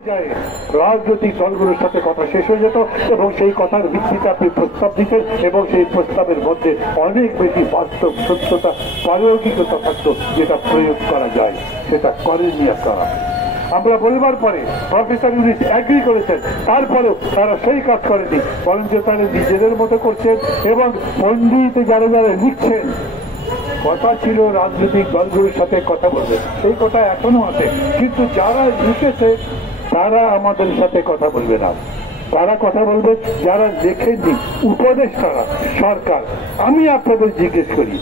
রাজনৈতিক দলগুলোর সাথে কথা শেষ হয়ে যেত এবং সেই কথার ভিত্তিতে আপনি প্রস্তাব দিতেন এবং সেই প্রস্তাবের মধ্যে অনেক বেশি বাস্তব সত্যতা প্রায়োগিকতা থাকতো যেটা প্রয়োগ করা যায়, সেটা করেননি আপনারা। আমরা বলবার পরে প্রফেসর ইউনুস এগ্রি করেছেন, তারপরেও তারা সেই কাজ করেনি, বরঞ্চ তারা নিজেদের মতো করছেন এবং পণ্ডিত যারা যারা লিখছেন কথা ছিল রাজনৈতিক দলগুলোর সাথে কথা বলবে, সেই কথা এখনো আছে, কিন্তু যারা লিখেছে তারা আমাদের সাথে কথা বলবে না। তারা কথা বলবে যারা লেখেননি, উপদেষ্টারা, সরকার। আমি আপনাদের জিজ্ঞেস করি,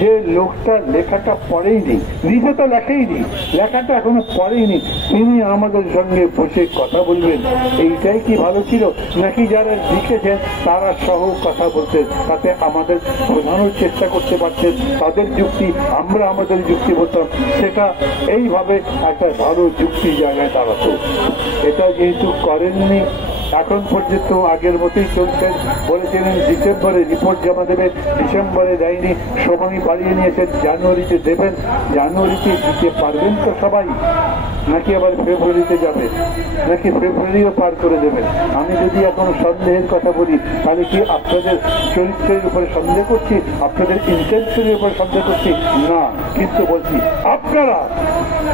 যে লোকটা লেখাটা পড়েইনি, নিজে তো লেখেইনি, লেখাটা এখনো পড়েইনি, তিনি আমাদের সঙ্গে বসে কথা বলবেন, এইটাই কি ভালো ছিল? নাকি যারা লিখেছেন তারা সহ কথা বলতেন, তাতে আমাদের বোঝানোর চেষ্টা করতে পারতেন তাদের যুক্তি, আমরা আমাদের যুক্তি বলতাম, সেটা এইভাবে একটা ভালো যুক্তি জায়গায় দাঁড়াতো। এটা যেহেতু করেননি, এখন পর্যন্ত আগের মতোই চলছেন। বলেছিলেন ডিসেম্বরে রিপোর্ট জমা দেবে, ডিসেম্বরে দেয়নি, সময় বাড়িয়ে নিয়েছেন, জানুয়ারিতে দেবেন। জানুয়ারিতে দিতে পারবেন তো সবাই, নাকি আবার ফেব্রুয়ারিতে যাবে, নাকি ফেব্রুয়ারিও পার করে দেবেন? আমি যদি এখন সন্দেহের কথা বলি, তাহলে কি আপনাদের চরিত্রের উপরে সন্দেহ করছি, আপনাদের ইন্টেনশনের উপরে সন্দেহ করছি? না, কিন্তু বলছি আপনারা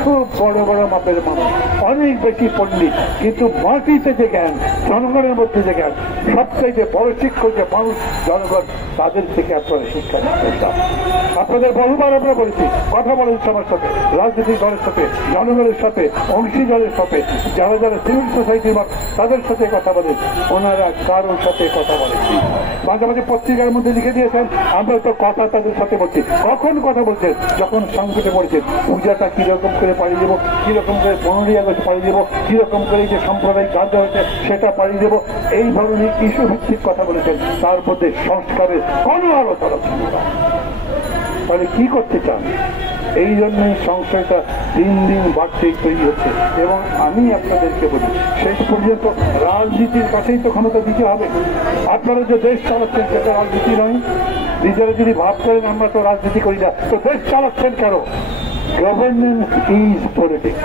খুব বড় বড় মাপের মানুষ, অনেক বেশি পণ্ডিত, কিন্তু মাটিতে যে জ্ঞান, জনগণের মধ্যে যে জ্ঞান, সবচাইতে বড় শিক্ষক যে মানুষ জনগণ, তাদের থেকে আপনারা শিক্ষা নিচ্ছেন না। আপনাদের বহুবার আমরা বলেছি, কথা বলেন সবার সাথে, রাজনৈতিক দলের সাথে, জনগণের সাথে, অংশীদারের সাথে, যারা যারা সিভিল সোসাইটির মানুষ তাদের সাথে কথা বলেন, ওনারা কারোর সাথে কথা বলেননি। মাঝে মাঝে পত্রিকার মধ্যে লিখে দিয়েছেন আমরা তো কথা তাদের সাথে বলছি। কখন কথা বলছেন? যখন সংকটে পড়েছেন, পূজাটা কিরকম করে পাড়িয়ে দেবো, কিরকম করে 15ই আগস্ট পাড়িয়ে দেবো, কিরকম করে যে সাম্প্রদায়িক কাজ হয়েছে সেটা পাড়িয়ে দেবো, এই ধরনের ইস্যু ভিত্তিক কথা বলেছেন। তার মধ্যে সংস্কারের কোনো আলোচনা ছিল না। তাহলে কি করতে চান? এই জন্যই সংশয়টা দিন দিন বাড়তেই তৈরি হচ্ছে। এবং আমি আপনাদেরকে বলি, শেষ পর্যন্ত রাজনীতির কাছেই তো ক্ষমতা দিতে হবে। আপনারা যে দেশ চালাচ্ছেন সেটা রাজনীতি নয়। নিজেরা যদি ভাব করেন আমরা তো রাজনীতি করি না, তো দেশ চালাচ্ছেন কেন? Governance is politics.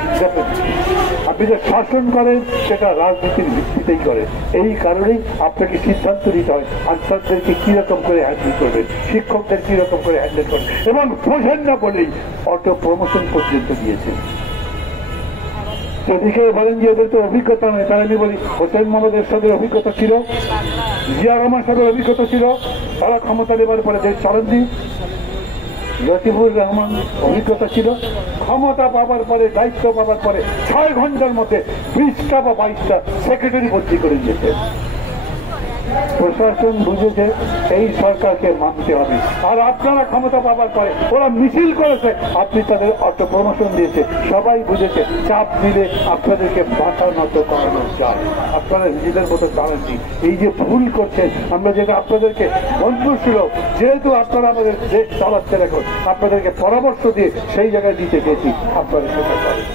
আপনি যে শাসন করেন সেটা রাজনীতির ভিত্তিতেই করেন। এই কারণেই আপনাকে সিদ্ধান্ত নিতে হয় আনসারদেরকে কিরকম করে হ্যান্ডেল করবেন, শিক্ষকদের কিরকম করে হ্যান্ডেল করবেন, এবং বোঝেন না বলেই অটো প্রমোশন পর্যন্ত দিয়েছেন। যদি কেউ বলেন যে ওদের তো অভিজ্ঞতা নয়, তাহলে আমি বলি হোসেন মোহাম্মদ এরশাদের অভিজ্ঞতা ছিল, জিয়া রহমান সাহেবের অভিজ্ঞতা ছিল, তারা ক্ষমতা নেবার পরে দেশ চালাননি। লতিফুর রহমান অভিজ্ঞতা ছিল, ক্ষমতা পাবার পরে, দায়িত্ব পাবার পরে 6 ঘন্টার মধ্যে 20টা বা 22টা সেক্রেটারি বদলি করে দিয়েছে। প্রশাসন বুঝেছে এই সরকারকে মানতে হবে। আর আপনারা ক্ষমতা পাবার পরে ওরা মিছিল করেছে, আপনি তাদের অটো প্রমোশন দিয়েছে, সবাই বুঝেছে চাপ দিলে আপনাদেরকে মাথা নত করানো যায়। আপনারা নিজেদের মতো জানেননি। এই যে ভুল করছেন, আমরা যেটা আপনাদেরকে বন্ধুসুলভ, যেহেতু আপনারা আমাদের দেশ চালাচ্ছেন, এখন আপনাদেরকে পরামর্শ দিয়ে সেই জায়গায় দিতে গেছি, আপনারা সেটা করেন।